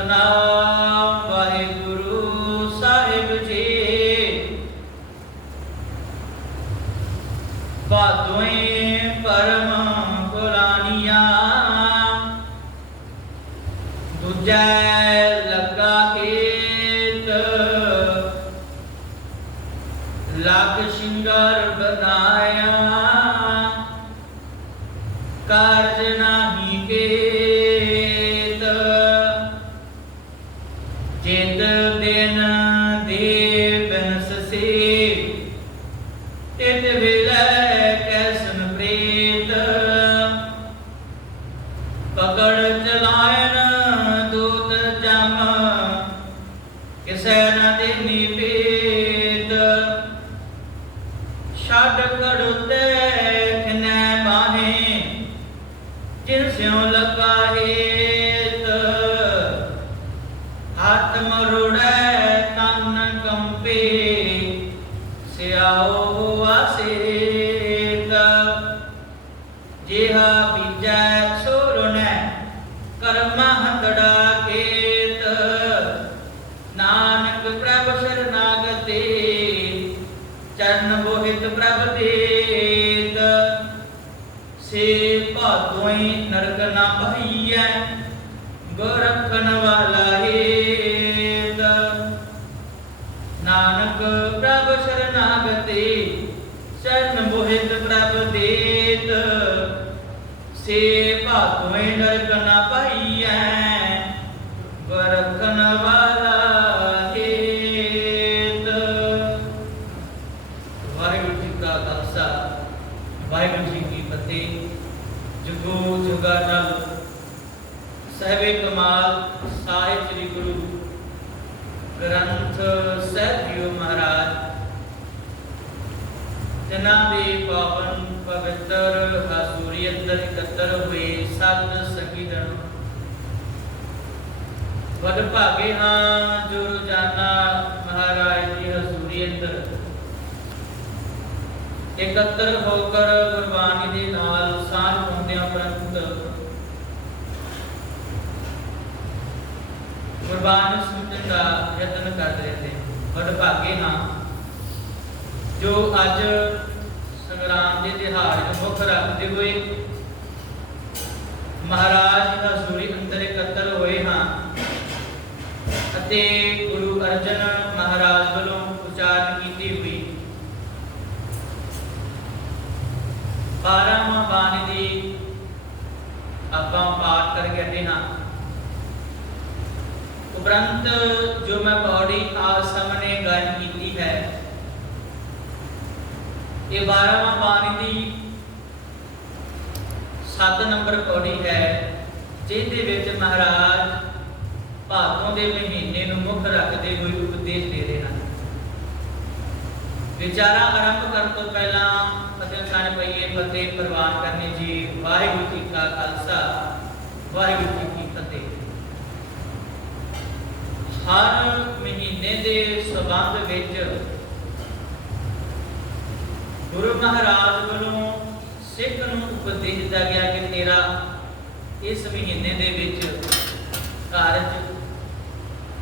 ਸਤਨਾਮ ਤਿਤ ਵਿਲੈ ਕੈਸਨ ਪ੍ਰੀਤ ਪਕੜ ਚਲਾਇਨ ਦੂਤ ਜਮ ਕਿਸੈ ਨ ਦੇਨੀ ਚਰਨ ਬੋਹਿਤ ਪ੍ਰਭ ਦੇਤ ਸੇ ਭਾਦੋਈ ਨਰਕ ਨਾ ਭਈਐ ਗੋਰਖਨ ਵਾਲਾ ਹੇਤ ਗ੍ਰੰਥ ਸਾਹਿਬ ਮਹਾਰਾਜ। ਜਿਨ੍ਹਾਂ ਦੇ ਪਾਵਨ ਪਵਿੱਤਰ ਹਜ਼ੂਰੀ ਅੰਦਰ ਇਕੱਤਰ ਹੋਏ ਸਤ ਸੰਗੀਤਨ ਵਡ ਭਾਗੇ ਹਾਂ ਜੋ ਰੋਜ਼ਾਨਾ ਮਹਾਰਾਜ ਦੀ ਹਜ਼ੂਰੀ ਅੰਦਰ। ਇਕੱਤਰ ਹੋ ਕਰ ਗੁਰਬਾਣੀ ਦੇ ਨਾਲ ਸਾਂਝ ਪਾਉਂਦਿਆਂ ਪ੍ਰੰਤ ਗੁਰਬਾਣੀ ਸੁਣਨ ਦਾ ਯਤਨ ਕਰਦੇ ਰਹਿੰਦੇ ਬੜ ਹਾਂ ਜੋ ਅੱਜ ਸੰਗਰਾਮ ਦੇ ਦਿਹਾੜੇ ਨੂੰ ਮੁੱਖ ਰੱਖਦੇ ਹੋਏ ਮਹਾਰਾਜ ਦਾ ਸੂਰੀ ਅੰਦਰ ਇਕੱਤਰ ਹੋਏ ਹਾਂ ਅਤੇ ਗੁਰੂ ਅਰਜਨ ਮਹਾਰਾਜ ਵੱਲੋਂ ਉਚਾਰਨ ਕੀਤੀ ਹੋਈ ਬਾਰਾਂਵਾਂ ਬਾਣੀ ਦੀ ਆਪਾਂ ਪਾਠ ਕਰਕੇ ਹਟੇ ਹਾਂ ਉਪਰੰਤ ਜੋ ਮੈਂ ਪੌੜੀ ਆਪ ਸਾਹਮਣੇ ਗਾਇਨ ਕੀਤੀ ਹੈ, ਇਹ 12ਵਾਂ ਬਾਣੀ ਦੀ 7 ਨੰਬਰ ਪੌੜੀ ਹੈ, ਜਿਹਦੇ ਵਿੱਚ ਮਹਾਰਾਜ ਭਾਦੋਂ ਦੇ ਮਹੀਨੇ ਨੂੰ ਮੁੱਖ ਰੱਖਦੇ ਹੋਏ ਉਪਦੇਸ਼ ਦੇ ਰਹੇ ਹਨ। ਵਿਚਾਰਾ ਆਰੰਭ ਕਰਨ ਤੋਂ ਪਹਿਲਾਂ ਫਤਿਹ ਖਾਨ ਪਈਏ ਫਤਿਹ ਪ੍ਰਵਾਨ ਕਰਨੀ ਜੀ, ਵਾਹਿਗੁਰੂ ਜੀ ਕਾ ਖਾਲਸਾ, ਵਾਹਿਗੁਰੂ ਜੀ ਕੀ ਫਤਿਹ ਹਰ ਮਹੀਨੇ ਦੇ ਸਬੰਧ ਵਿੱਚ ਗੁਰੂ ਮਹਾਰਾਜ ਵੱਲੋਂ ਸਿੱਖ ਨੂੰ ਉਪਦੇਸ਼ ਦਿੱਤਾ ਗਿਆ ਕਿ ਤੇਰਾ ਇਸ ਮਹੀਨੇ ਦੇ ਵਿੱਚ ਕਾਰਜ,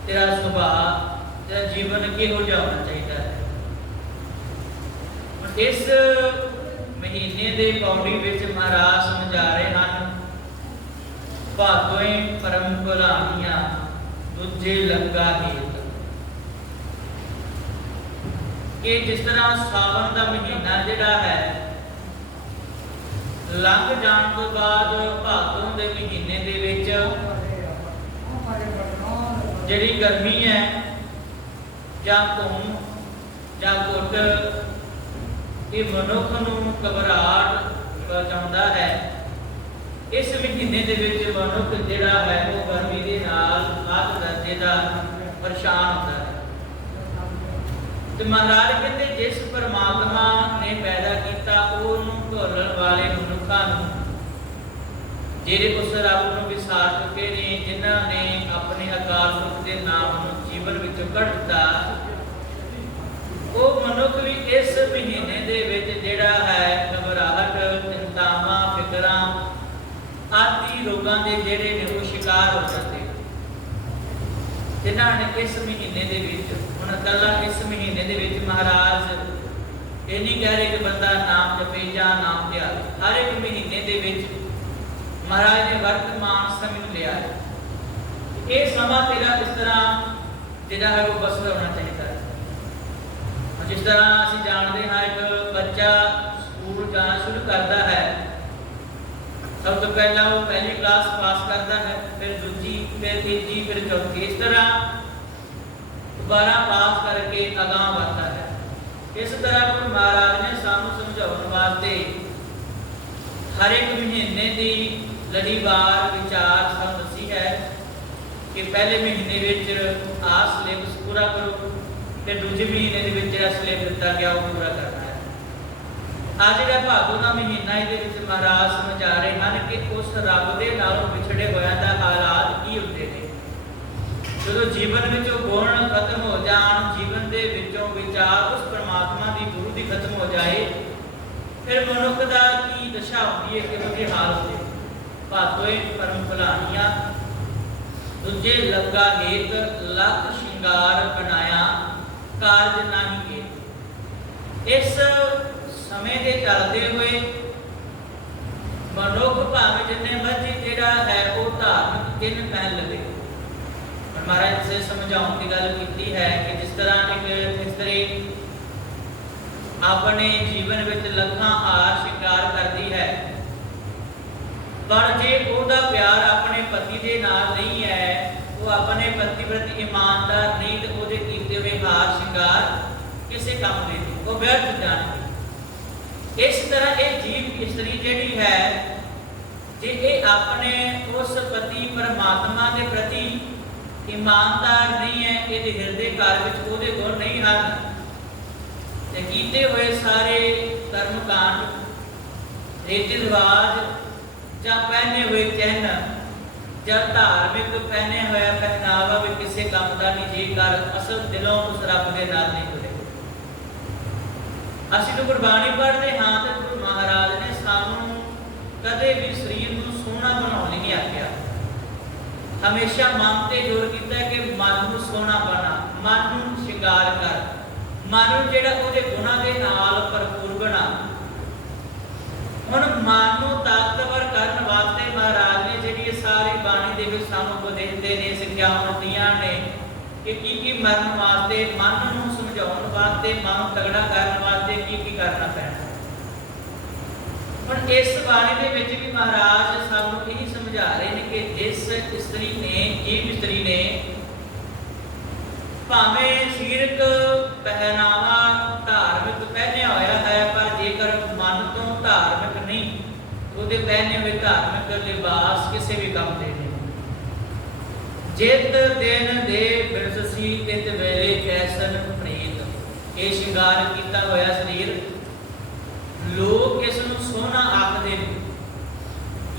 ਤੇਰਾ ਸੁਭਾਅ, ਤੇਰਾ ਜੀਵਨ ਕਿਹੋ ਜਿਹਾ ਹੋਣਾ ਚਾਹੀਦਾ ਹੈ? ਇਸ ਮਹੀਨੇ ਦੇ ਪੌੜੀ ਵਿੱਚ ਮਹਾਰਾਜ ਸਮਝਾ ਰਹੇ ਹਨ ਭਾਗੋਏ ਪਰਮ ਭੁਲਾਨੀਆਂ ਦੂਜੇ ਲੰਗਾ ਹੇਤ ਕਿ ਜਿਸ ਤਰ੍ਹਾਂ ਸਾਵਣ ਦਾ ਮਹੀਨਾ ਜਿਹੜਾ ਹੈ, ਲੰਘ ਜਾਣ ਤੋਂ ਬਾਅਦ ਭਾਦੋਂ ਦੇ ਮਹੀਨੇ ਦੇ ਵਿੱਚ ਜਿਹੜੀ ਗਰਮੀ ਹੈ, ਜਾਂ ਧੁੰਮ, ਜਾਂ ਘੁੱਟ, ਇਹ ਮਨੁੱਖ ਨੂੰ ਘਬਰਾਹਟ ਪਹੁੰਚਾਉਂਦਾ ਹੈ। ਇਸ ਮਹੀਨੇ ਦੇ ਵਿੱਚ ਮਨੁੱਖ ਜਿਹੜਾ ਹੈ, ਉਹ ਗਰਮੀ ਦੇ ਨਾਲ ਹੱਥ ਦਰਜੇ ਦਾ ਪਰੇਸ਼ਾਨ ਹੁੰਦਾ ਹੈ। ਤੇ ਮਹਾਰਾਜ ਕਹਿੰਦੇ, ਜਿਸ ਪਰਮਾਤਮਾ ਨੇ ਪੈਦਾ ਕੀਤਾ, ਉਹਨੂੰ ਢੋਲਣ ਵਾਲੇ ਮਨੁੱਖਾਂ ਨੂੰ, ਜਿਹੜੇ ਉਸ ਰੱਬ ਨੂੰ ਵਿਸਾਰ ਚੁੱਕੇ ਨੇ, ਜਿਨ੍ਹਾਂ ਨੇ ਆਪਣੇ ਅਕਾਲ ਪੁਰਖ ਦੇ ਨਾਮ ਨੂੰ ਜੀਵਨ ਵਿੱਚੋਂ ਕੱਢ ਦਿੱਤਾ, ਉਹ ਮਨੁੱਖ ਵੀ ਇਸ ਮਹੀਨੇ ਦੇ ਵਿੱਚ ਜਿਹੜਾ ਹੈ, ਘਬਰਾਹਟ, ਚਿੰਤਾਵਾਂ, ਫਿਕਰਾਂ ਆਦਿ ਰੋਗਾਂ ਦੇ ਜਿਹੜੇ ਨੇ ਉਹ ਸ਼ਿਕਾਰ ਹੋ ਜਾਂਦੇ ਜਿਨ੍ਹਾਂ ਨੇ ਇਸ ਮਹੀਨੇ ਦੇ ਵਿੱਚ, ਹੁਣ ਕੱਲਾ ਇਸ ਮਹੀਨੇ ਦੇ ਵਿੱਚ ਮਹਾਰਾਜ ਇਹ ਨਹੀਂ ਕਹਿ ਰਹੇ ਕਿ ਬੰਦਾ ਨਾਮ ਜਪੇ ਜਾਂ ਨਾਮ ਧਿਆਏ ਹਰ ਇੱਕ ਮਹੀਨੇ ਦੇ ਵਿੱਚ ਮਹਾਰਾਜ ਨੇ ਵਰਤਮਾਨ ਸਮੇਂ ਨੂੰ ਲਿਆ ਹੈ। ਇਹ ਸਮਾਂ ਤੇਰਾ ਇਸ ਤਰ੍ਹਾਂ ਜਿਹੜਾ ਹੈ ਉਹ ਬਸਰ ਹੋਣਾ ਚਾਹੀਦਾ ਹੈ। ਜਿਸ ਤਰ੍ਹਾਂ ਅਸੀਂ ਜਾਣਦੇ ਹਾਂ, ਇੱਕ ਬੱਚਾ ਸਕੂਲ ਜਾਣਾ ਸ਼ੁਰੂ ਕਰਦਾ ਹੈ ਸਭ ਤੋਂ ਪਹਿਲਾਂ ਉਹ ਪਹਿਲੀ ਕਲਾਸ ਪਾਸ ਕਰਦਾ ਹੈ, ਫਿਰ ਦੂਜੀ, ਫਿਰ ਤੀਜੀ, ਫਿਰ ਚੌਥੀ। ਇਸ ਤਰ੍ਹਾਂ 12 ਪਾਸ ਕਰਕੇ ਅਗਾਂਹ ਵਧਦਾ ਹੈ। ਇਸ ਤਰ੍ਹਾਂ ਗੁਰੂ ਮਹਾਰਾਜ ਨੇ ਸਾਨੂੰ ਸਮਝਾਉਣ ਵਾਸਤੇ ਹਰ ਇੱਕ ਮਹੀਨੇ ਦੀ ਲੜੀਵਾਰ ਵਿਚਾਰ ਸਾਨੂੰ ਦੱਸੀ ਹੈ ਕਿ ਪਹਿਲੇ ਮਹੀਨੇ ਵਿੱਚ ਆਹ ਸਿਲੇਬਸ ਪੂਰਾ ਕਰੋ, ਤੇ ਦੂਜੇ ਮਹੀਨੇ ਦੇ ਵਿੱਚ ਜਿਹੜਾ ਸਿਲੇਬਸ ਦਿੱਤਾ ਗਿਆ, ਉਹ ਪੂਰਾ ਕਰੋ। ਹੈ ਜਿਹੜਾ ਭਾਦੋਂ ਦਾ ਮਹੀਨਾ ਇਹਦੇ ਵਿੱਚ ਮਹਾਰਾਜ ਸਮਝਾ ਰਹੇ ਹਨ ਕਿ ਉਸ ਰੱਬ ਦੇ ਨਾਲੋਂ ਵਿਛੜੇ ਹੋਇਆਂ ਦਾ ਹਾਲਾਤ ਕੀ ਹੁੰਦੇ ਨੇ? ਜਦੋਂ ਜੀਵਨ ਵਿੱਚੋਂ ਗੁਣ ਖਤਮ ਹੋ ਜਾਣ, ਜੀਵਨ ਦੇ ਵਿੱਚੋਂ ਵਿਚਾਰ ਉਸ ਪ੍ਰਮਾਤਮਾ ਦੀ ਗੁਰੂ ਦੀ ਖਤਮ ਹੋ ਜਾਏ, ਫਿਰ ਮਨੁੱਖ ਦਾ ਕੀ ਦਸ਼ਾ ਹੁੰਦੀ ਹੈ ਕਿਹੋ ਜਿਹੇ ਹਾਲ ਹੁੰਦੇ ਭਾਦੋਏ ਪਰਮ ਭਲਾਈਆਂ ਦੂਜੇ ਲੱਗਾ ਏਕ, ਲੱਖ ਸ਼ਿੰਗਾਰ ਬਣਾਇਆ ਕਾਰਜ ਨਹੀਂ ਕੇ ਇਸ ਸਮੇਂ ਦੇ ਚੱਲਦੇ ਹੋਏ ਮਨੁੱਖ ਭਾਵੇਂ ਜਿੰਨੇ ਮਰਜ਼ੀ ਜਿਹੜਾ ਹੈ ਉਹ ਧਾਰਮਿਕ ਚਿੰਨ ਪਹਿਨ ਲਵੇ। ਪਰ ਮਹਾਰਾਜ ਨੇ ਸਮਝਾਉਣ ਦੀ ਗੱਲ ਕੀਤੀ ਹੈ ਕਿ ਜਿਸ ਤਰ੍ਹਾਂ ਇੱਕ ਇਸਤਰੀ ਆਪਣੇ ਜੀਵਨ ਵਿੱਚ ਲੱਖਾਂ ਹਾਰ ਸ਼ਿੰਗਾਰ ਕਰਦੀ ਹੈ, ਪਰ ਜੇ ਉਹਦਾ ਪਿਆਰ ਆਪਣੇ ਪਤੀ ਦੇ ਨਾਲ ਨਹੀਂ ਹੈ, ਉਹ ਆਪਣੇ ਪਤੀ ਪ੍ਰਤੀ ਇਮਾਨਦਾਰ ਨਹੀਂ, ਤੇ ਉਹਦੇ ਕੀਤੇ ਹੋਏ ਹਾਰ ਸ਼ਿੰਗਾਰ ਕਿਸੇ ਕੰਮ ਦੇ ਉਹ ਵਿਅਰਥ ਜਾਣਗੇ। ਇਸ ਤਰ੍ਹਾਂ ਇਹ ਜੀਵ ਇਸਤਰੀ ਜਿਹੜੀ ਹੈ, ਜੇ ਇਹ ਆਪਣੇ ਉਸ ਪਤੀ ਪਰਮਾਤਮਾ ਦੇ ਪ੍ਰਤੀ ਇਮਾਨਦਾਰ ਨਹੀਂ ਹੈ, ਇਹਦੇ ਹਿਰਦੇ ਘਰ ਵਿੱਚ ਉਹਦੇ ਗੁਣ ਨਹੀਂ ਹਨ। ਤੇ ਕੀਤੇ ਹੋਏ ਸਾਰੇ ਕਰਮ ਕਾਂਡ ਰੀਤੀ ਰਿਵਾਜ ਜਾਂ ਪਹਿਨੇ ਹੋਏ ਚਿਹਨ ਜਾਂ ਧਾਰਮਿਕ ਪਹਿਨੇ ਹੋਇਆ ਪਹਿਨਾਵਾ ਵੀ ਕਿਸੇ ਕੰਮ ਦਾ ਨਹੀਂ, ਜੇਕਰ ਅਸਲ ਦਿਲੋਂ ਉਸ ਰੱਬ ਦੇ ਨਾਲ ਨਹੀਂ ਜੁੜੇ ਅਸੀਂ ਤਾਂ ਗੁਰਬਾਣੀ ਪੜ੍ਹਦੇ ਹਾਂ ਤੇ ਗੁਰੂ ਮਹਾਰਾਜ ਨੇ ਸਾਨੂੰ ਕਦੇ ਵੀ ਸਰੀਰ ਨੂੰ ਸੋਹਣਾ ਬਣਾਉਣ ਲਈ ਨਹੀਂ ਆਖਿਆ। ਹਮੇਸ਼ਾ ਮਨ ਤੇ ਜ਼ੋਰ ਕੀਤਾ ਕਿ ਮਨ ਨੂੰ ਸੋਹਣਾ ਬਣਾ, ਮਨ ਨੂੰ ਸ਼ਿੰਗਾਰ ਕਰ, ਮਨ ਨੂੰ ਜਿਹੜਾ ਉਹਦੇ ਗੁਣਾਂ ਦੇ ਨਾਲ ਭਰਪੂਰ ਬਣਾ। ਹੁਣ ਮਨ ਨੂੰ ਤਾਕਤਵਰ ਕਰਨ ਵਾਸਤੇ ਮਹਾਰਾਜ ਨੇ ਜਿਹੜੀ ਇਹ ਸਾਰੀ ਬਾਣੀ ਦੇ ਵਿੱਚ ਸਾਨੂੰ ਉਪਦੇਸ਼ ਦੇ ਨੇ, ਸਿੱਖਿਆਵਾਂ ਦਿੱਤੀਆਂ ਨੇ, ਕਿ ਕੀ ਕੀ ਮਰਨ ਵਾਸਤੇ ਮਨ ਨੂੰ ਸਮਝਾਉਣ ਵਾਸਤੇ ਮਨ ਤਗੜਾ ਕਰਨ ਵਾਸਤੇ ਕੀ ਕੀ ਕਰਨਾ ਪੈਣਾ। ਹੁਣ ਇਸ ਬਾਣੀ ਦੇ ਵਿੱਚ ਵੀ ਮਹਾਰਾਜ ਸਾਨੂੰ ਇਹ ਸਮਝਾ ਰਹੇ ਨੇ ਕਿ ਜਿਸ ਇਸਤਰੀ ਨੇ, ਜੀਵ ਇਸਤਰੀ ਨੇ ਭਾਵੇਂ ਸਰੀਰਕ ਪਹਿਨਾਵਾ ਧਾਰਮਿਕ ਪਹਿਨਿਆ ਹੋਇਆ ਹੈ, ਪਰ ਜੇਕਰ ਮਨ ਤੋਂ ਧਾਰਮਿਕ ਨਹੀਂ, ਉਹਦੇ ਪਹਿਨੇ ਹੋਏ ਧਾਰਮਿਕ ਲਿਬਾਸ ਕਿਸੇ ਵੀ ਕੰਮ ਦੇ ਨਹੀਂ। ਜਿਤ ਦਿਨ ਦੇ ਬਿਰਸੀ ਤਿਤ ਵੇਲੇ ਕੈਸਨ ਪ੍ਰੀਤ ਇਹ ਸ਼ਿੰਗਾਰ ਕੀਤਾ ਹੋਇਆ ਸਰੀਰ। ਲੋਕ ਇਸ ਨੂੰ ਸੋਹਣਾ ਆਖਦੇ ਨੇ।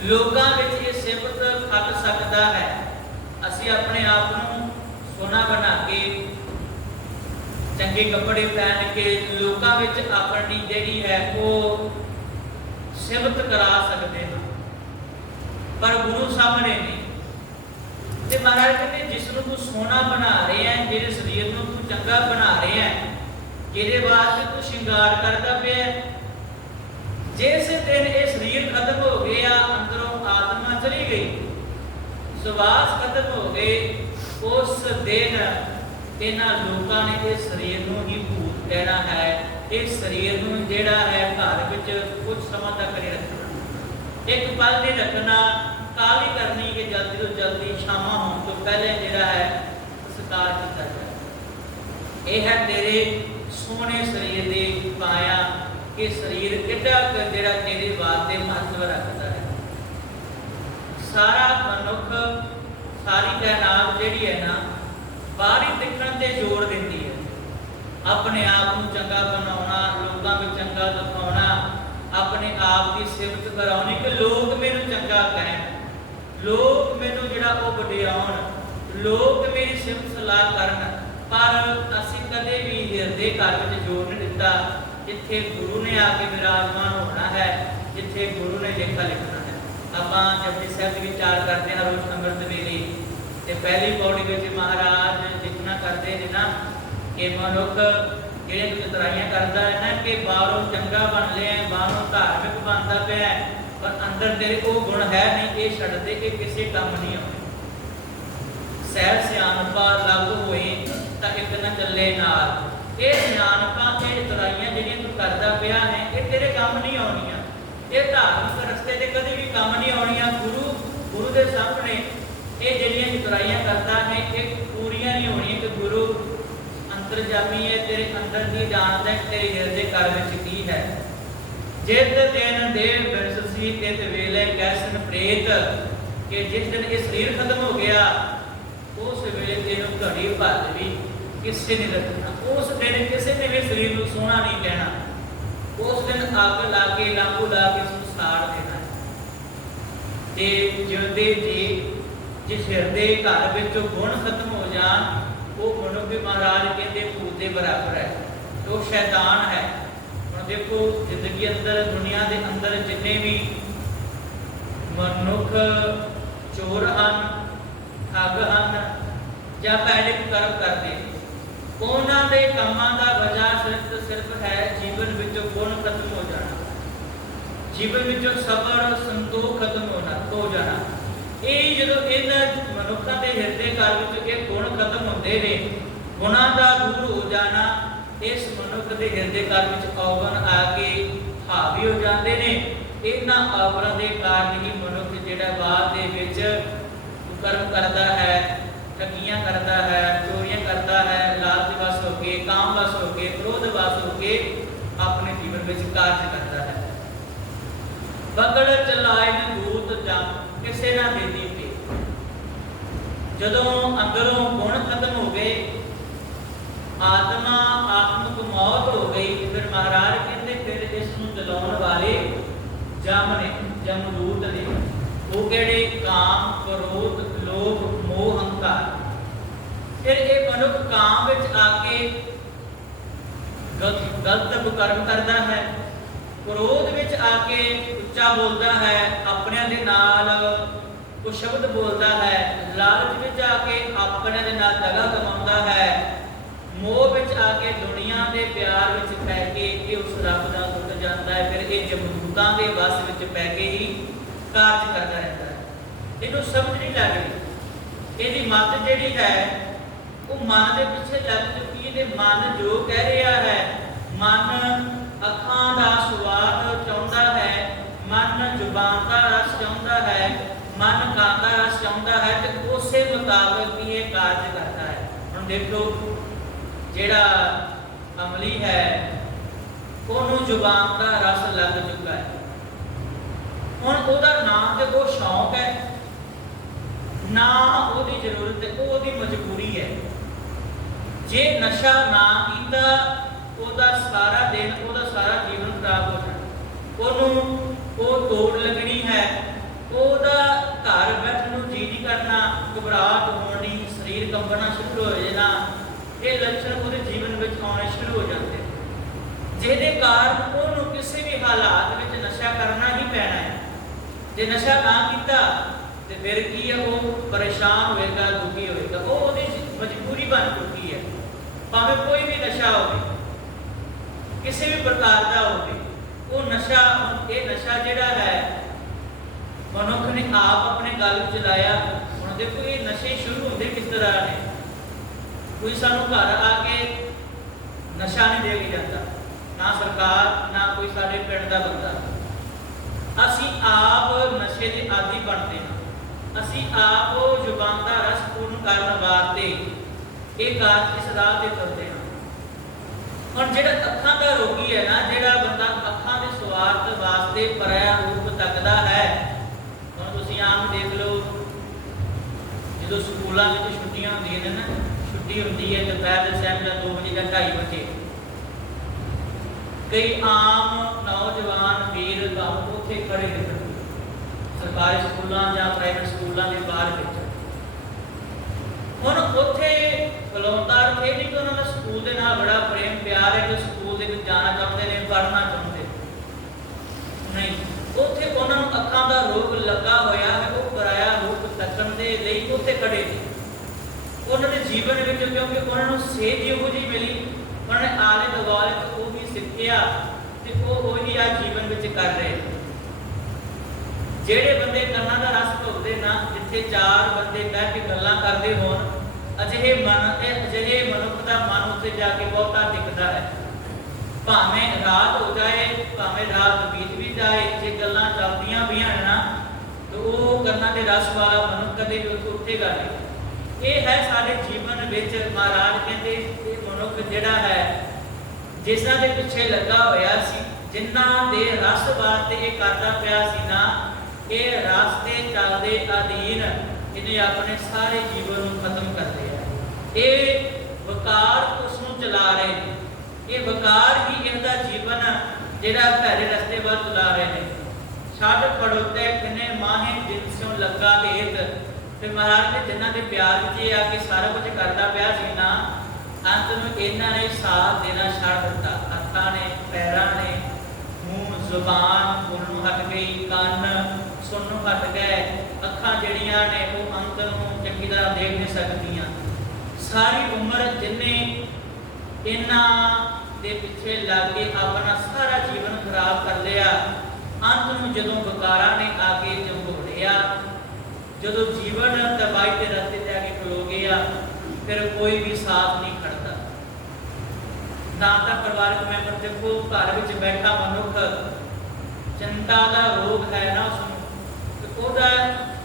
ਲੋਕਾਂ ਵਿੱਚ ਇਹ ਸਿਫਤ ਖੱਟ ਸਕਦਾ ਹੈ। ਅਸੀਂ ਆਪਣੇ ਆਪ ਨੂੰ ਸੋਹਣਾ ਬਣਾ ਕੇ, ਚੰਗੇ ਕੱਪੜੇ ਪਹਿਨ ਕੇ ਲੋਕਾਂ ਵਿੱਚ ਆਪਣੀ ਜਿਹੜੀ ਹੈ, ਉਹ ਸਿਫਤ ਕਰਾ ਸਕਦੇ ਹਾਂ। ਪਰ ਗੁਰੂ ਸਾਹਮਣੇ ਨਹੀਂ। ਤੇ ਮਹਾਰਾਜ ਕਹਿੰਦੇ, ਜਿਸ ਨੂੰ ਤੂੰ ਸੋਹਣਾ ਬਣਾ ਰਿਹਾ ਹੈ, ਜਿਹੜੇ ਸਰੀਰ ਨੂੰ ਤੂੰ ਚੰਗਾ ਬਣਾ ਰਿਹਾ ਹੈ ਜਿਹਦੇ ਵਾਸਤੇ ਤੂੰ ਸ਼ਿੰਗਾਰ ਕਰਦਾ ਪਿਆ? ਜਿਸ ਦਿਨ ਇਹ ਸਰੀਰ ਖਤਮ ਹੋ ਗਿਆ, ਅੰਦਰੋਂ ਆਤਮਾ ਚਲੀ ਗਈ। ਸਵਾਸ ਖਤਮ ਹੋ ਗਏ। ਉਸ ਦਿਨ ਇਹਨਾਂ ਲੋਕਾਂ ਨੇ ਇਹ ਸਰੀਰ ਨੂੰ ਹੀ ਭੂਤ ਕਹਿਣਾ ਹੈ। ਇਹ ਸਰੀਰ ਨੂੰ ਜਿਹੜਾ ਹੈ ਘਰ ਵਿੱਚ ਕੁਝ ਸਮਾਂ ਤੱਕ ਨਹੀਂ ਰੱਖਣਾ। ਇੱਕ ਪਲ ਨਹੀਂ ਰੱਖਣਾ ਕਾਲੀ ਕਰਨੀ ਕਿ ਜਲਦੀ ਤੋਂ ਜਲਦੀ ਸ਼ਾਮਾਂ ਹੋਣ ਤੋਂ ਪਹਿਲੇ ਜਿਹੜਾ ਹੈ ਸਤਿਕਾਰ ਕੀਤਾ ਜਾਏ ਇਹ ਹੈ ਤੇਰੇ ਸੋਹਣੇ ਸਰੀਰ ਦੇ ਪਾਇਆ ਕਿ ਸਰੀਰ ਕਿੱਡਾ ਜਿਹੜਾ ਤੇਰੇ ਵਾਸਤੇ ਮਹੱਤਵ ਰੱਖਦਾ ਹੈ। ਸਾਰਾ ਮਨੁੱਖ, ਸਾਰੀ ਕਾਇਨਾਤ ਜਿਹੜੀ ਹੈ ਨਾ, ਬਾਹਰੀ ਦਿਖਣ ਤੇ ਜ਼ੋਰ ਦਿੰਦੀ ਹੈ। ਆਪਣੇ ਆਪ ਨੂੰ ਚੰਗਾ ਬਣਾਉਣਾ, ਲੋਕਾਂ ਨੂੰ ਚੰਗਾ ਦਿਖਾਉਣਾ, ਆਪਣੇ ਆਪ ਦੀ ਸਿਫਤ ਕਰਾਉਣੀ ਕਿ ਲੋਕ ਮੈਨੂੰ ਚੰਗਾ ਕਹਿਣ। ਲੋਕ ਮੈਨੂੰ ਜਿਹੜਾ ਉਹ ਵਡਿਆਉਣ, ਲੋਕ ਮੇਰੀ ਸਿਫਤ ਸਲਾਹ ਕਰਨ। ਪਰ ਅਸੀਂ ਕਦੇ ਵੀ ਹਿਰਦੇ ਘਰ ਵਿੱਚ ਜੋਰ ਨਹੀਂ ਦਿੱਤਾ। ਜਿੱਥੇ ਗੁਰੂ ਨੇ ਆ ਕੇ ਵਿਰਾਜਮਾਨ ਹੋਣਾ ਹੈ, ਜਿੱਥੇ ਗੁਰੂ ਨੇ ਲੇਖਾ ਲਿਖਣਾ ਹੈ। ਆਪਾਂ ਜਪਜੀ ਸਾਹਿਬ ਦੇ ਵਿਚਾਰ ਕਰਦੇ ਹਾਂ ਰੋਜ਼ ਅੰਮ੍ਰਿਤ ਵੇਲੇ। ਤੇ ਪਹਿਲੀ ਪੌੜੀ ਵਿੱਚ ਮਹਾਰਾਜ ਜਿਤਨਾ ਕਰਦੇ ਨੇ ਨਾ, ਕਿ ਮਨੁੱਖ ਜਿਹੜੇ ਕੁ ਕਰਦਾ ਹੈ ਨਾ, ਕਿ ਬਾਹਰੋਂ ਚੰਗਾ ਬਣ ਲਿਆ, ਬਾਹਰੋਂ ਧਾਰਮਿਕ ਬਣਦਾ ਪਿਆ ਪਰ ਅੰਦਰ ਤੇਰੇ ਉਹ ਗੁਣ ਹੈ ਨਹੀਂ, ਇਹ ਛੱਡਦੇ ਕਿ ਕਿਸੇ ਕੰਮ ਨਹੀਂ ਆਉਂਦੇ। ਸਹਿ ਸਿਆਣਪਾ ਲਾਗੂ ਹੋਏ ਚੱਲੇ ਨਾਲ। ਇਹ ਸਿਆਣਪਾ ਇਹ ਚਤਰਾਈਆਂ ਜਿਹੜੀਆਂ ਤੂੰ ਕਰਦਾ ਪਿਆ ਹੈ, ਇਹ ਤੇਰੇ ਕੰਮ ਨਹੀਂ ਆਉਣੀਆਂ। ਇਹ ਧਾਰਮਿਕ ਰਸਤੇ ਤੇ ਕਦੇ ਵੀ ਕੰਮ ਨਹੀਂ ਆਉਣੀਆਂ। ਗੁਰੂ ਗੁਰੂ ਦੇ ਸਾਹਮਣੇ ਇਹ ਜਿਹੜੀਆਂ ਚਤਰਾਈਆਂ ਕਰਦਾ ਹੈ, ਇਹ ਪੂਰੀਆਂ ਨਹੀਂ ਹੋਣੀਆਂ ਕਿ ਗੁਰੂ, ਅੰਤਰਜਾਮੀ ਹੈ, ਤੇਰੇ ਅੰਦਰ ਦੀ ਜਾਣਦਾ ਹੈ ਤੇਰੇ ਹਿਰਦੇ ਘਰ ਵਿੱਚ ਕੀ ਹੈ? ਜਿਤ ਦਿਨ ਦੇਵ ਬਿਰਸੀ ਤਿਤ ਵੇਲੇ ਕੈਸਨ ਪ੍ਰੇਤ ਕਿ ਜਿਸ ਦਿਨ ਇਹ ਸਰੀਰ ਖਤਮ ਹੋ ਗਿਆ, ਉਸ ਵੇਲੇ ਤੈਨੂੰ ਘੜੀ ਭਰ ਵੀ ਕਿਸੇ ਨੇ ਰੱਖਣਾ। ਉਸ ਦਿਨ ਕਿਸੇ ਨੇ ਵੀ ਸਰੀਰ ਨੂੰ ਸੋਹਣਾ ਨਹੀਂ ਕਹਿਣਾ। ਉਸ ਦਿਨ ਅੱਗ ਲਾ ਕੇ ਲਾਂਬੂ ਲਾ ਕੇ ਉਸ ਨੂੰ ਸਾੜ ਦੇਣਾ। ਤੇ ਜਿਉਂਦੇ ਜੀ, ਜਿਸ ਹਿਰਦੇ ਘਰ ਵਿੱਚੋਂ ਗੁਣ ਖਤਮ ਹੋ ਜਾਣ, ਉਹ ਮਨੁੱਖ ਵੀ ਮਹਾਰਾਜ ਕਹਿੰਦੇ, ਭੂਤ ਦੇ ਬਰਾਬਰ ਹੈ। ਉਹ ਸ਼ੈਤਾਨ ਹੈ। ਹੁਣ ਦੇਖੋ, ਜ਼ਿੰਦਗੀ ਅੰਦਰ, ਦੁਨੀਆ ਦੇ ਅੰਦਰ ਜਿੰਨੇ ਵੀ ਮਨੁੱਖ ਚੋਰ ਹਨ, ਠੱਗ ਹਨ, ਜਾਂ ਭੈੜੇ ਕਰਮ ਕਰਦੇ ਉਹਨਾਂ ਦੇ ਕੰਮਾਂ ਦਾ ਵਜ੍ਹਾ ਸਿਰਫ ਸਿਰਫ ਹੈ ਜੀਵਨ ਵਿੱਚੋਂ ਗੁਣ ਖਤਮ ਹੋ ਜਾਣਾ। ਜੀਵਨ ਵਿੱਚੋਂ ਸਬਰ, ਸੰਤੋਖ ਖਤਮ ਹੋਣਾ, ਹੋ ਜਾਣਾ। ਇਹ ਜਦੋਂ ਇਹਨਾਂ ਮਨੁੱਖਾਂ ਦੇ ਹਿਰਦੇ ਘਰ ਵਿੱਚ ਇਹ ਗੁਣ ਖਤਮ ਹੁੰਦੇ ਨੇ, ਗੁਣਾਂ ਦਾ ਦੂਰ ਹੋ ਜਾਣਾ, ਇਸ ਮਨੁੱਖ ਦੇ ਹਿਰਦੇ ਘਰ ਵਿੱਚ ਔਗਣ ਆ ਕੇ ਹਾਵੀ ਹੋ ਜਾਂਦੇ ਨੇ। ਇਹਨਾਂ ਔਗਣਾਂ ਦੇ ਕਾਰਨ ਹੀ ਮਨੁੱਖ ਜਿਹੜਾ ਬਾਅਦ ਦੇ ਵਿੱਚ ਕਰਮ ਕਰਦਾ ਹੈ, ਠੱਗੀਆਂ ਕਰਦਾ ਹੈ, ਚੋਰੀਆਂ ਕਰਦਾ ਹੈ ਲਾਲਚ ਵਸ ਹੋ ਕੇ ਕਾਮ ਵਸ ਹੋ ਕੇ ਕ੍ਰੋਧ ਵਸ ਆਪਣੇ ਜੀਵਨ ਵਿੱਚ ਕਾਰਜ ਕਰਦਾ ਹੈ। ਬਗੜ ਚਲਾਏ ਦੂਤ ਜਮ ਕਿਸੇ ਨਾ ਦੇਦੀ ਪੇ ਜਦੋਂ ਅੰਦਰੋਂ ਗੁਣ ਖਤਮ ਹੋ ਗਏ, ਆਤਮਾ ਆਤਮਕ ਮੌਤ ਹੋ ਗਈ, ਫਿਰ ਮਹਾਰਾਜ ਕਹਿੰਦੇ, ਫਿਰ ਇਸ ਨੂੰ ਜਲਾਉਣ ਵਾਲੇ ਜਮ ਨੇ, ਜਮਦੂਤ ਨੇ। ਉਹ ਕਿਹੜੇ? ਕਾਮ, ਕ੍ਰੋਧ, ਲੋਭ, ਮੋਹ ਹੰਕਾਰ ਫਿਰ ਇਹ ਮਨੁੱਖ ਕਾਮ ਵਿੱਚ ਆ ਕੇ ਗਲਤ ਕਰਮ ਕਰਦਾ ਹੈ। ਕ੍ਰੋਧ ਵਿੱਚ ਆ ਕੇ ਉੱਚਾ ਬੋਲਦਾ ਹੈ, ਆਪਣਿਆਂ ਦੇ ਨਾਲ ਕੁਝ ਸ਼ਬਦ ਬੋਲਦਾ ਹੈ, ਲਾਲਚ ਵਿੱਚ ਆ ਕੇ ਆਪਣਿਆਂ ਦੇ ਨਾਲ ਦਗਾ ਕਮਾਉਂਦਾ ਹੈ। ਮੋਹ ਵਿੱਚ ਆ ਕੇ ਦੁਨੀਆ ਦੇ ਪਿਆਰ ਵਿੱਚ ਪੈ ਕੇ ਇਹ ਉਸ ਰੱਬ ਦਾ ਟੁੱਟ ਜਾਂਦਾ ਹੈ, ਫਿਰ ਇਹ ਜਮਦੂਤਾਂ ਦੇ ਵਸ ਵਿੱਚ ਪੈ ਕੇ ਹੀ ਕਾਰਜ ਕਰਦਾ ਰਹਿੰਦਾ ਹੈ। ਇਹਨੂੰ ਸਮਝ ਨਹੀਂ ਲੱਗਦੀ। ਇਹਦੀ ਮੱਤ ਜਿਹੜੀ ਹੈ, ਉਹ ਮਨ ਦੇ ਪਿੱਛੇ ਲੱਗ ਚੁੱਕੀ ਹੈ ਮਨ ਜੋ ਕਹਿ ਰਿਹਾ ਹੈ, ਮਨ ਅੱਖਾਂ ਦਾ ਸਵਾਦ ਚਾਹੁੰਦਾ ਹੈ, ਮਨ ਜ਼ੁਬਾਨ ਦਾ ਰਸ ਚਾਹੁੰਦਾ ਹੈ, ਮਨ ਕੰਨ ਦਾ ਰਸ ਚਾਹੁੰਦਾ ਹੈ ਤੇ ਉਸੇ ਮੁਤਾਬਕ ਹੀ ਇਹ ਕਾਰਜ ਕਰਦਾ ਹੈ। ਹੁਣ ਦੇਖੋ, ਜਿਹੜਾ ਅਮਲੀ ਹੈ, ਉਹਨੂੰ ਜ਼ੁਬਾਨ ਦਾ ਰਸ ਲੱਗ ਚੁੱਕਾ ਹੈ। ਹੁਣ ਉਹਦਾ ਨਾਮ ਤੇ ਉਹ ਸ਼ੌਂਕ ਹੈ, ਨਾ ਉਹਦੀ ਜ਼ਰੂਰਤ ਹੈ ਉਹਦੀ ਮਜਬੂਰੀ ਹੈ। ਜੇ ਨਸ਼ਾ ਨਾ ਕੀਤਾ ਉਹਦਾ ਸਾਰਾ ਦਿਨ, ਉਹਦਾ ਸਾਰਾ ਜੀਵਨ ਖਰਾਬ ਹੋ ਜਾਣਾ। ਉਹਨੂੰ ਉਹ ਤੋੜ ਲੱਗਣੀ ਹੈ। ਉਹਦਾ ਘਰ ਬੈਠਣ ਨੂੰ ਜੀ ਨਹੀਂ ਕਰਨਾ, ਘਬਰਾਹਟ ਹੋਣੀ ਸਰੀਰ ਕੰਬਣਾ ਸ਼ੁਰੂ ਹੋ ਜਾਣਾ, ਇਹ ਲੱਛਣ ਉਹਦੇ ਜੀਵਨ ਵਿੱਚ ਆਉਣੇ ਸ਼ੁਰੂ ਹੋ ਜਾਂਦੇ ਜਿਹਦੇ ਕਾਰਨ ਉਹਨੂੰ ਕਿਸੇ ਵੀ ਹਾਲਾਤ ਵਿੱਚ ਨਸ਼ਾ ਕਰਨਾ ਹੀ ਪੈਣਾ ਹੈ। ਜੇ ਨਸ਼ਾ ਨਾ ਕੀਤਾ ਤੇ ਫਿਰ ਕੀ ਹੈ ਉਹ? ਪਰੇਸ਼ਾਨ ਹੋਏਗਾ, ਦੁਖੀ ਹੋਏਗਾ। ਉਹ ਉਹਦੀ ਮਜਬੂਰੀ ਬਣ ਚੁੱਕੀ ਭਾਵੇਂ ਕੋਈ ਵੀ ਨਸ਼ਾ ਹੋਵੇ, ਕਿਸੇ ਵੀ ਪ੍ਰਕਾਰ ਦਾ ਹੋਵੇ, ਉਹ ਨਸ਼ਾ, ਇਹ ਨਸ਼ਾ ਜਿਹੜਾ ਹੈ, ਮਨੁੱਖ ਨੇ ਆਪ ਆਪਣੇ ਗਲ ਵਿੱਚ ਲਾਇਆ। ਹੁਣ ਦੇਖੋ, ਇਹ ਨਸ਼ੇ ਸ਼ੁਰੂ ਹੁੰਦੇ ਕਿਸ ਤਰ੍ਹਾਂ ਨੇ? ਕੋਈ ਸਾਨੂੰ ਘਰ ਆ ਕੇ ਨਸ਼ਾ ਨਹੀਂ ਦੇ ਕੇ ਜਾਂਦਾ। ਨਾ ਸਰਕਾਰ, ਨਾ ਕੋਈ ਸਾਡੇ ਪਿੰਡ ਦਾ ਬੰਦਾ। ਅਸੀਂ ਆਪ ਨਸ਼ੇ ਦੇ ਆਦੀ ਬਣਦੇ ਹਾਂ। ਅਸੀਂ ਆਪ ਉਹ ਜ਼ੁਬਾਨ ਦਾ ਰਸ ਪੂਰਨ ਕਰਨ ਵਾਸਤੇ ਇਹ ਕਾਰਜ ਇਸ ਰਾਹ ਤੇ ਤੁਰਦੇ ਹਾਂ। ਹੁਣ ਜਿਹੜਾ ਅੱਖਾਂ ਦਾ ਰੋਗੀ ਹੈ ਨਾ, ਜਿਹੜਾ ਬੰਦਾ ਅੱਖਾਂ ਦੇ ਸਵਾਰਥ ਵਾਸਤੇ ਪਰਾਇਆ ਰੂਪ ਤੱਕਦਾ ਹੈ, ਹੁਣ ਤੁਸੀਂ ਆਮ ਦੇਖ ਲਓ, ਜਦੋਂ ਸਕੂਲਾਂ ਵਿੱਚ ਛੁੱਟੀਆਂ ਹੁੰਦੀਆਂ ਨੇ ਨਾ, ਛੁੱਟੀ ਹੁੰਦੀ ਹੈ ਦੁਪਹਿਰ ਦੇ ਟਾਈਮ ਦਾ 2 ਵਜੇ ਜਾਂ 2:30 ਵਜੇ। ਕਈ ਆਮ ਨੌਜਵਾਨ ਵੀਰ ਕੰਮ ਉੱਥੇ ਖੜੇ ਨੇ। ਸਰਕਾਰੀ ਸਕੂਲਾਂ ਜਾਂ ਪ੍ਰਾਈਵੇਟ ਸਕੂਲਾਂ ਦੇ ਬਾਹਰ ਵਿੱਚ। ਹੁਣ ਉੱਥੇ ਬਲੌਂਦਾਰ ਇਹ ਨਹੀਂ ਕਿ ਉਹਨਾਂ ਦਾ ਸਕੂਲ ਦੇ ਨਾਲ ਬੜਾ ਪ੍ਰੇਮ ਪਿਆਰ ਹੈ ਕਿ ਸਕੂਲ ਦੇ ਵਿੱਚ ਜਾਣਾ ਚਾਹੁੰਦੇ ਨੇ, ਪੜ੍ਹਨਾ ਚਾਹੁੰਦੇ ਨਹੀਂ, ਉੱਥੇ ਉਹਨਾਂ ਨੂੰ ਅੱਖਾਂ ਦਾ ਰੋਗ ਲੱਗਾ ਹੋਇਆ ਹੈ, ਉਹ ਕਰਾਇਆ ਰੂਪ ਤੱਕਣ ਦੇ ਲਈ ਉੱਥੇ ਖੜੇ ਨੇ ਉਹਨਾਂ ਦੇ ਜੀਵਨ ਵਿੱਚ ਕਿਉਂਕਿ ਉਹਨਾਂ ਨੂੰ ਸੇਧ ਹੀ ਜਿਹੀ ਮਿਲੀ, ਉਹਨਾਂ ਨੇ ਆਲੇ ਦੁਆਲੇ ਤੋਂ ਉਹ ਵੀ ਸਿੱਖਿਆ ਤੇ ਉਹ ਉਹੀ ਆ ਜੀਵਨ ਵਿੱਚ ਕਰ ਰਹੇ ਨੇ। ਜਿਹੜੇ ਬੰਦੇ ਕੰਨਾਂ ਦਾ ਰਸ ਭੁਗਦੇ ਨਾ, ਜਿੱਥੇ ਚਾਰ ਬੰਦੇ ਬਹਿ ਕੇ ਗੱਲਾਂ ਕਰਦੇ ਹੋਣ ਅਜਿਹੇ ਮਨ ਤੇ ਅਜਿਹੇ ਮਨੁੱਖ ਦਾ ਮਨ ਉੱਤੇ ਜਾ ਕੇ ਬਹੁਤਾ ਟਿਕਦਾ ਹੈ। ਭਾਵੇਂ ਰਾਤ ਹੋ ਜਾਏ, ਭਾਵੇਂ ਰਾਤ ਬੀਤ ਵੀ ਜਾਏ, ਜੇ ਗੱਲਾਂ ਚੱਲਦੀਆਂ ਵੀ ਹਨ ਨਾ, ਤਾਂ ਉਹ ਕੰਨਾਂ ਦੇ ਰਸ ਵਾਲਾ ਮਨੁੱਖ ਕਦੇ ਵੀ ਉੱਠੇਗਾ ਨਹੀਂ। ਇਹ ਹੈ ਸਾਡੇ ਜੀਵਨ ਵਿੱਚ ਮਹਾਰਾਜ ਕਹਿੰਦੇ, ਇਹ ਮਨੁੱਖ ਜਿਹੜਾ ਹੈ ਜਿਸਨਾਂ ਦੇ ਪਿੱਛੇ ਲੱਗਾ ਹੋਇਆ ਸੀ, ਜਿਨ੍ਹਾਂ ਦੇ ਰਸ ਵਾਸਤੇ ਇਹ ਕਰਦਾ ਪਿਆ ਸੀ ਨਾ, ਇਹ ਰਸਤੇ ਚੱਲਦੇ ਅਧੀਨ ਇਹਨੇ ਆਪਣੇ ਸਾਰੇ ਜੀਵਨ ਨੂੰ ਖਤਮ ਕਰ ਲਿਆ। ਇਹ ਵਕਾਰ ਉਸ ਨੂੰ ਚਲਾ ਰਹੇ ਨੇ। ਇਹ ਵਕਾਰ ਹੀ ਇਹਦਾ ਜੀਵਨ ਜਿਹੜਾ ਭੈੜੇ ਰਸਤੇ ਵੱਲ ਚਲਾ ਰਹੇ ਨੇ। ਛੱਡ ਪੜੋਤੇ ਕਿਨੇ ਮਾਹੇ ਦਿਲ ਲੱਗਾ ਦੇਤ ਤੇ ਮਹਾਰਾਜ ਨੇ ਜਿਨ੍ਹਾਂ ਦੇ ਪਿਆਰ ਵਿੱਚ ਆ ਕੇ ਸਾਰਾ ਕੁਝ ਕਰਦਾ ਪਿਆ ਸੀ ਨਾ, ਅੰਤ ਨੂੰ ਇਹਨਾਂ ਨੇ ਸਾਥ ਦੇਣਾ ਛੱਡ ਦਿੱਤਾ। ਹੱਥਾਂ ਨੇ, ਪੈਰਾਂ ਨੇ, ਮੂੰਹ, ਜ਼ੁਬਾਨ, ਬੋਲਣੋਂ ਹਟ ਗਈ, ਕੰਨ ਸੁਣਨੋਂ ਹਟ ਗਏ। ਅੱਖਾਂ ਜਿਹੜੀਆਂ ਨੇ ਉਹ ਅੰਤ ਨੂੰ ਚੰਗੀ ਤਰ੍ਹਾਂ ਦੇਖ ਨਹੀਂ ਸਕਦੀਆਂ। ਸਾਰੀ ਉਮਰ ਜਿੰਨੇ ਇਹਨਾਂ ਦੇ ਪਿੱਛੇ ਲੱਗ ਕੇ ਆਪਣਾ ਸਾਰਾ ਜੀਵਨ ਖਰਾਬ ਕਰ ਲਿਆ, ਅੰਤ ਨੂੰ ਜਦੋਂ ਬਕਾਰਾਂ ਨੇ ਆ ਕੇ ਜੰਗੋੜਿਆ ਜਦੋਂ ਜੀਵਨ ਤਬਾਈ ਦੇ ਰਸਤੇ ਤੇ ਆ ਕੇ ਖਲੋ ਗਿਆ, ਫਿਰ ਕੋਈ ਵੀ ਸਾਥ ਨਹੀਂ ਖੜਦਾ। ਨਾ ਤਾਂ ਪਰਿਵਾਰਕ ਮੈਂਬਰ ਦੇਖੋ, ਘਰ ਵਿੱਚ ਬੈਠਾ ਮਨੁੱਖ ਚਿੰਤਾ ਦਾ ਰੋਗ ਹੈ ਨਾ ਉਸ ਨੂੰ ਤੇ ਉਹਦਾ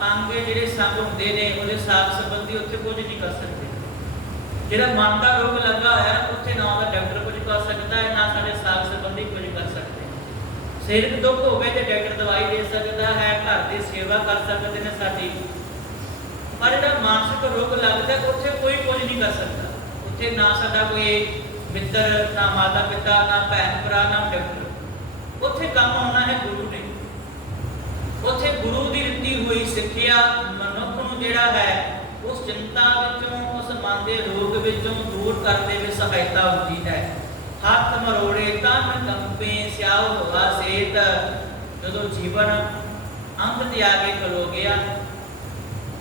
ਅੰਗ ਜਿਹੜੇ ਸੰਗ ਹੁੰਦੇ ਨੇ, ਉਹਦੇ ਸਾਥ ਸੰਬੰਧੀ ਉੱਥੇ ਕੁਝ ਨਹੀਂ ਕਰ ਸਕਦੇ। ਜਿਹੜਾ ਮਨ ਦਾ ਰੋਗ ਲੱਗਾ ਹੋਇਆ, ਉੱਥੇ ਨਾ ਉਹਦਾ ਡਾਕਟਰ ਕੁਝ ਕਰ ਸਕਦਾ ਹੈ, ਨਾ ਸਾਡੇ ਸਾਥ ਸੰਬੰਧੀ ਕੁਝ ਕਰ ਸਕਦੇ। ਸਰੀਰਕ ਦੁੱਖ ਹੋਵੇ ਤੇ ਡਾਕਟਰ ਦਵਾਈ ਦੇ ਸਕਦਾ ਹੈ, ਘਰ ਦੀ ਸੇਵਾ ਕਰ ਸਕਦੇ ਨੇ ਸਾਡੀ। ਪਰ ਜਿਹੜਾ ਮਾਨਸਿਕ ਰੋਗ ਲੱਗਦਾ, ਉੱਥੇ ਕੋਈ ਕੁਝ ਨਹੀਂ ਕਰ ਸਕਦਾ। ਉੱਥੇ ਨਾ ਸਾਡਾ ਕੋਈ ਮਿੱਤਰ, ਨਾ ਮਾਤਾ ਪਿਤਾ, ਨਾ ਭੈਣ ਭਰਾ, ਨਾ ਡਾਕਟਰ। ਉੱਥੇ ਕੰਮ ਆਉਣਾ ਹੈ ਗੁਰੂ ਨੇ। ਉੱਥੇ ਗੁਰੂ ਦੀ ਦਿੱਤੀ ਹੋਈ ਸਿੱਖਿਆ ਮਨੁੱਖ ਨੂੰ ਜਿਹੜਾ ਹੈ, ਉਸ ਚਿੰਤਾ ਵਿੱਚੋਂ ਮਨ ਦੇ ਰੋਗ ਵਿੱਚੋਂ ਦੂਰ ਕਰਨ ਦੇ ਵਿੱਚ ਸਹਾਇਤਾ ਹੁੰਦੀ ਹੈ। ਹੱਥ ਮਰੋੜੇ ਤਨ ਕੰਪੇ, ਸਿਆਉ ਹੋਵਾ ਸੇਤ। ਜਦੋਂ ਜੀਵਨ ਅੰਤ ਤੇ ਆ ਖਲੋ ਗਿਆ,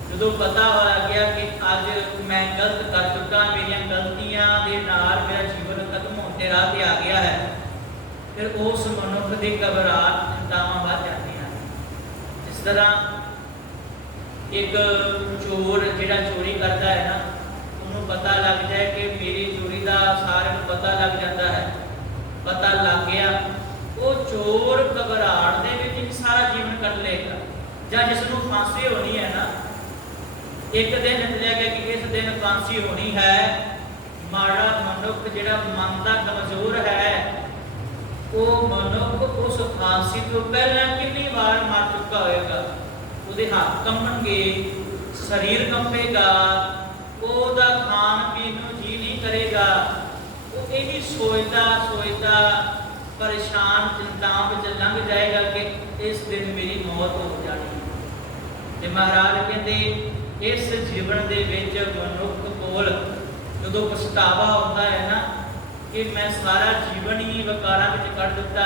ਜਦੋਂ ਪਤਾ ਹੋ ਗਿਆ ਕਿ ਅੱਜ ਮੈਂ ਗਲਤ ਕਰ ਚੁੱਕਾ, ਮੇਰੀਆਂ ਗਲਤੀਆਂ ਦੇ ਨਾਲ ਮੇਰਾ ਜੀਵਨ ਖਤਮ ਹੋਣ ਦੇ ਰਾਹ ਤੇ ਆ ਗਿਆ ਹੈ, ਫਿਰ ਉਸ ਮਨੁੱਖ ਦੀ ਘਬਰਾਹਟ ਚਿੰਤਾਵਾਂ ਵੱਧ ਜਾਂਦੀਆਂ ਇਸ ਤਰ੍ਹਾਂ ਇੱਕ ਚੋਰ ਜਿਹੜਾ ਚੋਰੀ ਕਰਦਾ ਹੈ ਨਾ ਉਹਨੂੰ ਪਤਾ ਲੱਗ ਜਾਏ ਕਿ ਮੇਰੀ ਚੋਰੀ ਦਾ ਸਾਰਿਆਂ ਨੂੰ ਪਤਾ ਲੱਗ ਜਾਂਦਾ ਹੈ। ਪਤਾ ਲੱਗ ਗਿਆ, ਉਹ ਚੋਰ ਘਬਰਾਹਟ ਦੇ ਵਿੱਚ ਹੀ ਸਾਰਾ ਜੀਵਨ ਕੱਟ ਲੇਗਾ ਜਾਂ ਜਿਸ ਨੂੰ ਫਾਂਸੀ ਹੋਣੀ ਹੈ ਨਾ, ਇੱਕ ਦਿਨ ਨਿਕਲਿਆ ਗਿਆ ਕਿ ਇਸ ਦਿਨ ਫਾਂਸੀ ਹੋਣੀ ਹੈ, ਮਾੜਾ ਮਨੁੱਖ ਜਿਹੜਾ ਮਨ ਦਾ ਕਮਜ਼ੋਰ ਹੈ, ਉਹ ਮਨੁੱਖ ਉਸ ਫਾਂਸੀ ਤੋਂ ਪਹਿਲਾਂ ਕਿੰਨੀ ਵਾਰ ਮਰ ਚੁੱਕਾ ਹੋਵੇਗਾ ਉਹਦੇ ਹੱਥ ਕੰਬਣਗੇ, ਸਰੀਰ ਕੰਬੇਗਾ ਉਹਦਾ ਖਾਣ ਪੀਣ ਨੂੰ ਜੀ ਨਹੀਂ ਕਰੇਗਾ। ਉਹ ਇਹੀ ਸੋਚਦਾ ਸੋਚਦਾ, ਪਰੇਸ਼ਾਨ ਚਿੰਤਾਵਾਂ ਵਿੱਚ ਲੰਘ ਜਾਏਗਾ ਕਿ ਇਸ ਦਿਨ ਮੇਰੀ ਮੌਤ ਹੋ ਜਾਣੀ। ਤੇ ਮਹਾਰਾਜ ਕਹਿੰਦੇ, ਇਸ ਜੀਵਨ ਦੇ ਵਿੱਚ ਮਨੁੱਖ ਕੋਲ ਜਦੋਂ ਪਛਤਾਵਾ ਹੁੰਦਾ ਹੈ ਨਾ, ਕਿ ਮੈਂ ਸਾਰਾ ਜੀਵਨ ਹੀ ਵਕਾਰਾਂ ਵਿੱਚ ਕੱਢ ਦਿੱਤਾ,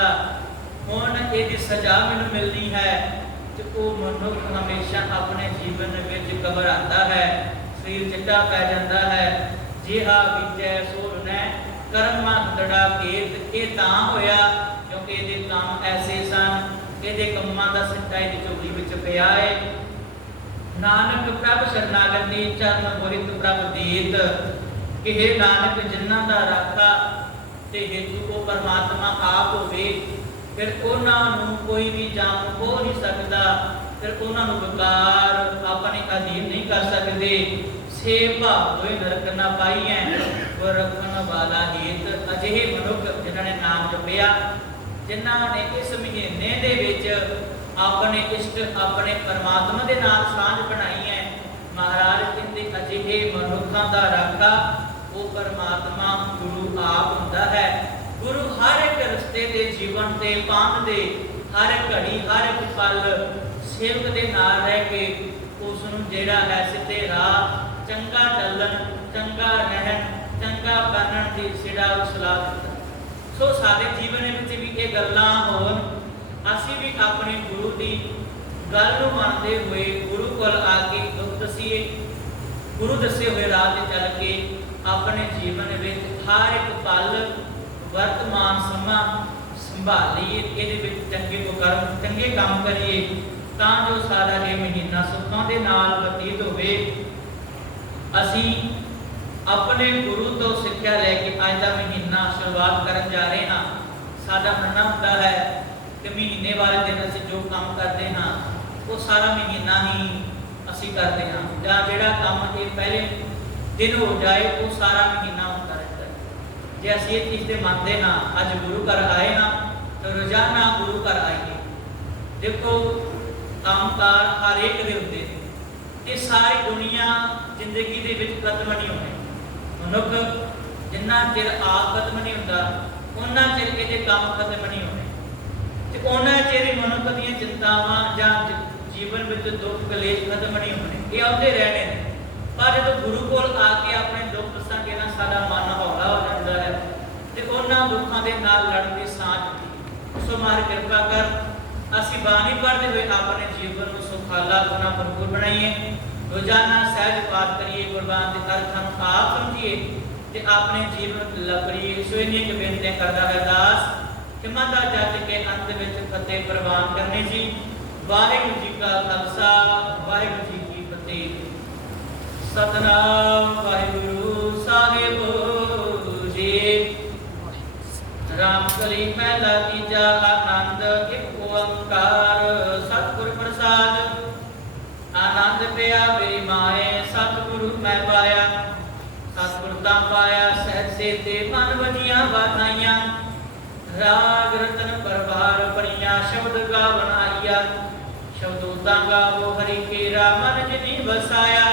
ਹੁਣ ਇਹਦੀ ਸਜ਼ਾ ਮੈਨੂੰ ਮਿਲਣੀ ਹੈ ਤੇ ਉਹ ਮਨੁੱਖ ਹਮੇਸ਼ਾ ਆਪਣੇ ਜੀਵਨ ਵਿੱਚ ਘਬਰਾਉਂਦਾ ਹੈ। ਸਰੀਰ ਚਿੱਟਾ ਪੈ ਜਾਂਦਾ ਹੈ। ਜਿਹਾ ਵਿਚੈ ਸੋਰਨੈ ਕਰਮਾ ਦੜਾ ਕੇਤ, ਇਹ ਤਾਂ ਹੋਇਆ, ਕਿਉਂਕਿ ਇਹਦੇ ਕੰਮ ਐਸੇ ਸਨ, ਇਹਦੇ ਕੰਮਾਂ ਦਾ ਸਿੱਟਾ ਇਹਦੀ ਝੋਲੀ ਵਿੱਚ ਪਿਆ ਹੈ ਨਾਨਕ ਪ੍ਰਭ ਸ਼ਰਨਾਗਤੀ ਚਰਨ ਮੁਰਿਤ ਪ੍ਰਭ ਦੀਤ। ਕਿ ਇਹ ਨਾਨਕ ਜਿਨ੍ਹਾਂ ਦਾ ਰਾਖਾ ਤੇ ਹੇਤੂ ਉਹ ਪਰਮਾਤਮਾ ਆਪ ਹੋਵੇ, ਫਿਰ ਉਹਨਾਂ ਨੂੰ ਕੋਈ ਵੀ ਜਾਣ ਹੋ ਨਹੀਂ ਸਕਦਾ। ਫਿਰ ਉਹਨਾਂ ਨੂੰ ਵਿਕਾਰ ਆਪਣੇ ਅਧੀਨ ਨਹੀਂ ਕਰ ਸਕਦੇ। ਸੇ ਭਾਵ ਹੋਏ ਨਰਕ ਨਾ ਪਾਈਐ ਉਹ ਰੱਖਣ ਵਾਲਾ ਹੇਤ ਅਜਿਹੇ ਮਨੁੱਖ ਜਿਨ੍ਹਾਂ ਨੇ ਨਾਮ ਜਪਿਆ, ਜਿਨ੍ਹਾਂ ਨੇ ਇਸ ਮਹੀਨੇ ਦੇ ਵਿੱਚ ਆਪਣੇ ਇਸ਼ਟ, ਆਪਣੇ ਪਰਮਾਤਮਾ ਦੇ ਨਾਲ ਸਾਂਝ ਬਣਾਈ ਹੈ ਮਹਾਰਾਜ ਕਹਿੰਦੇ, ਅਜਿਹੇ ਮਨੁੱਖਾਂ ਦਾ ਰਾਖਾ ਉਹ ਪਰਮਾਤਮਾ ਗੁਰੂ ਆਪ ਹੁੰਦਾ ਹੈ। ਗੁਰੂ ਹਰ ਇੱਕ ਰਸਤੇ ਦੇ ਜੀਵਨ ਤੇ ਪੰਧ ਦੇ, ਹਰ ਇੱਕ ਘੜੀ, ਹਰ ਇੱਕ ਪਲ ਸੇਵਕ ਦੇ ਨਾਲ ਰਹਿ ਕੇ ਉਸ ਨੂੰ ਜਿਹੜਾ ਹੈ ਸਿੱਧੇ ਰਾਹ, ਚੰਗਾ ਚੱਲਣ, ਚੰਗਾ ਰਹਿਣ, ਚੰਗਾ ਬਣਨ ਦੀ ਸਿੜਾ ਉਸਲਾ ਦਿੱਤਾ ਸੋ ਸਾਡੇ ਜੀਵਨ ਵਿੱਚ ਵੀ ਇਹ ਗੱਲਾਂ ਹੋਣ, ਅਸੀਂ ਵੀ ਆਪਣੇ ਗੁਰੂ ਦੀ ਗੱਲ ਨੂੰ ਮੰਨਦੇ ਹੋਏ ਗੁਰੂ ਕੋਲ ਆ ਕੇ ਦੁੱਖ ਦਸੀਏ, ਗੁਰੂ ਦੱਸੇ ਹੋਏ ਰਾਹ ਤੇ ਚੱਲ ਕੇ ਆਪਣੇ ਜੀਵਨ ਵਿੱਚ ਹਰ ਇੱਕ ਪਲ ਵਰਤਮਾਨ ਸਮਾਂ ਸੰਭਾਲੀਏ, ਇਹਦੇ ਵਿੱਚ ਚੰਗੇ ਕੋ ਕਰਮ ਚੰਗੇ ਕੰਮ ਕਰੀਏ ਤਾਂ ਜੋ ਸਾਡਾ ਇਹ ਮਹੀਨਾ ਸੁੱਖਾਂ ਦੇ ਨਾਲ ਬਤੀਤ ਹੋਵੇ। ਅਸੀਂ ਆਪਣੇ ਗੁਰੂ ਤੋਂ ਸਿੱਖਿਆ ਲੈ ਕੇ ਅੱਜ ਦਾ ਮਹੀਨਾ ਸ਼ੁਰੂਆਤ ਕਰਨ ਜਾ ਰਹੇ ਹਾਂ। ਸਾਡਾ ਮੰਨਣਾ ਹੁੰਦਾ ਹੈ ਕਿ ਮਹੀਨੇ ਵਾਲੇ ਦਿਨ ਅਸੀਂ ਜੋ ਕੰਮ ਕਰਦੇ ਹਾਂ, ਉਹ ਸਾਰਾ ਮਹੀਨਾ ਹੀ ਅਸੀਂ ਕਰਦੇ ਹਾਂ। ਜਾਂ ਜਿਹੜਾ ਕੰਮ ਇਹ ਪਹਿਲੇ ਦਿਨ ਹੋ ਜਾਏ, ਉਹ ਸਾਰਾ ਮਹੀਨਾ ਹੁੰਦਾ ਰਹਿੰਦਾ ਹੈ। ਜੇ ਅਸੀਂ ਇਹ ਚੀਜ਼ ਤੇ ਮੰਨਦੇ ਹਾਂ, ਅੱਜ ਗੁਰੂ ਘਰ ਆਏ ਹਾਂ, ਤਾਂ ਰੋਜ਼ਾਨਾ ਗੁਰੂ ਘਰ ਆਈਏ। ਦੇਖੋ ਕੰਮਕਾਰ ਹਰ ਦੇ ਹੁੰਦੇ ਨੇ। ਇਹ ਸਾਰੀ ਦੁਨੀਆ ਜ਼ਿੰਦਗੀ ਦੇ ਵਿੱਚ ਖਤਮ ਨਹੀਂ ਹੋਣੀ ਮਨੁੱਖ ਜਿੰਨਾ ਚਿਰ ਆਪ ਖਤਮ ਨਹੀਂ ਹੁੰਦਾ ਉਹਨਾਂ ਚਿਰ ਇਹਦੇ ਕੰਮ ਖਤਮ ਨਹੀਂ ਹੋਣੇ ਤੇ ਉਹਨਾਂ ਚਿਰ ਹੀ ਮਨੁੱਖ ਦੀਆਂ ਚਿੰਤਾਵਾਂ ਜਾਂ ਜੀਵਨ ਵਿੱਚ ਦੁੱਖ ਕਲੇਸ਼ ਖਤਮ ਨਹੀਂ ਹੋਣੇ ਇਹ ਆਉਂਦੇ ਰਹਿਣੇ ਨੇ। ਪਰ ਜਦੋਂ ਗੁਰੂ ਕੋਲ ਆ ਕੇ ਆਪਣੇ ਦੁੱਖ ਦੱਸਾਂਗੇ ਨਾ ਸਾਡਾ ਮਨ ਹੌਲਾ ਹੋ ਜਾਂਦਾ ਹੈ, ਤੇ ਉਹਨਾਂ ਦੁੱਖਾਂ ਦੇ ਨਾਲ ਲੜਨ ਦੀ ਸਾਂਝ ਸੋ ਮਾਰ ਕਿਰਪਾ ਕਰ ਅਸੀਂ ਬਾਣੀ ਪੜ੍ਹਦੇ ਹੋਏ ਆਪਣੇ ਜੀਵਨ ਨੂੰ ਸੁਖਾਲਾ ਗੁਨਾ ਭਰਪੂਰ ਬਣਾਈਏ। ਰੋਜ਼ਾਨਾ ਸਹਿਜ ਪਾਠ ਕਰੀਏ, ਗੁਰਬਾਣੀ ਦੇ ਅਰਥਾਂ ਨੂੰ ਆਪ ਸਮਝੀਏ ਤੇ ਆਪਣੇ ਜੀਵਨ ਵਿੱਚ ਸੋ ਇੰਨੀ ਕੁ ਬੇਨਤੀਆਂ ਕਰਦਾ ਹੈ ਦਾਸ ਕਿ ਮਾਤਾ ਜੱਜ ਕੇ ਅੰਤ ਵਿੱਚ ਫਤਿਹ ਪ੍ਰਵਾਨ ਕਰਨੀ ਜੀ ਵਾਹਿਗੁਰੂ ਜੀ ਕਾ ਖਾਲਸਾ, ਵਾਹਿਗੁਰੂ ਜੀ ਕੀ ਫਤਿਹ। ਸਤਨਾਮ ਵਾਹਿਗੁਰੂ ਸਾਹਿਬ ਜੀ। ਰਾਮ ਕਲੀ ਮਹਿਲਾ ਤੀਜਾ ਆਨੰਦ, ਇੱਕ ਓੰਕਾਰ, ਸਤਿਗੁਰ ਪ੍ਰਸਾਦ। ਆਨੰਦ ਪਿਆ, ਮੇਰੀ ਮਾਏ, ਸਤਿਗੁਰੂ ਮੈਂ ਪਾਇਆ। ਸਤਿਗੁਰ ਤਾਂ ਪਾਇਆ, ਸਹਿਜ ਸੇ ਤੇ ਮਨ ਵਜੀਆਂ ਬਾਧਾਈਆਂ ਰਾਗ ਰਤਨ ਪਰਵਾਰ ਪਰੀਆਂ ਸ਼ਬਦ ਗਾਵਣ ਆਈਆ। ਸ਼ਬਦੋ ਤਾਂ ਗਾਵੋ, ਹਰੀ ਕੇਰਾ, ਮਨ ਜਿਨੀ ਵਸਾਇਆ।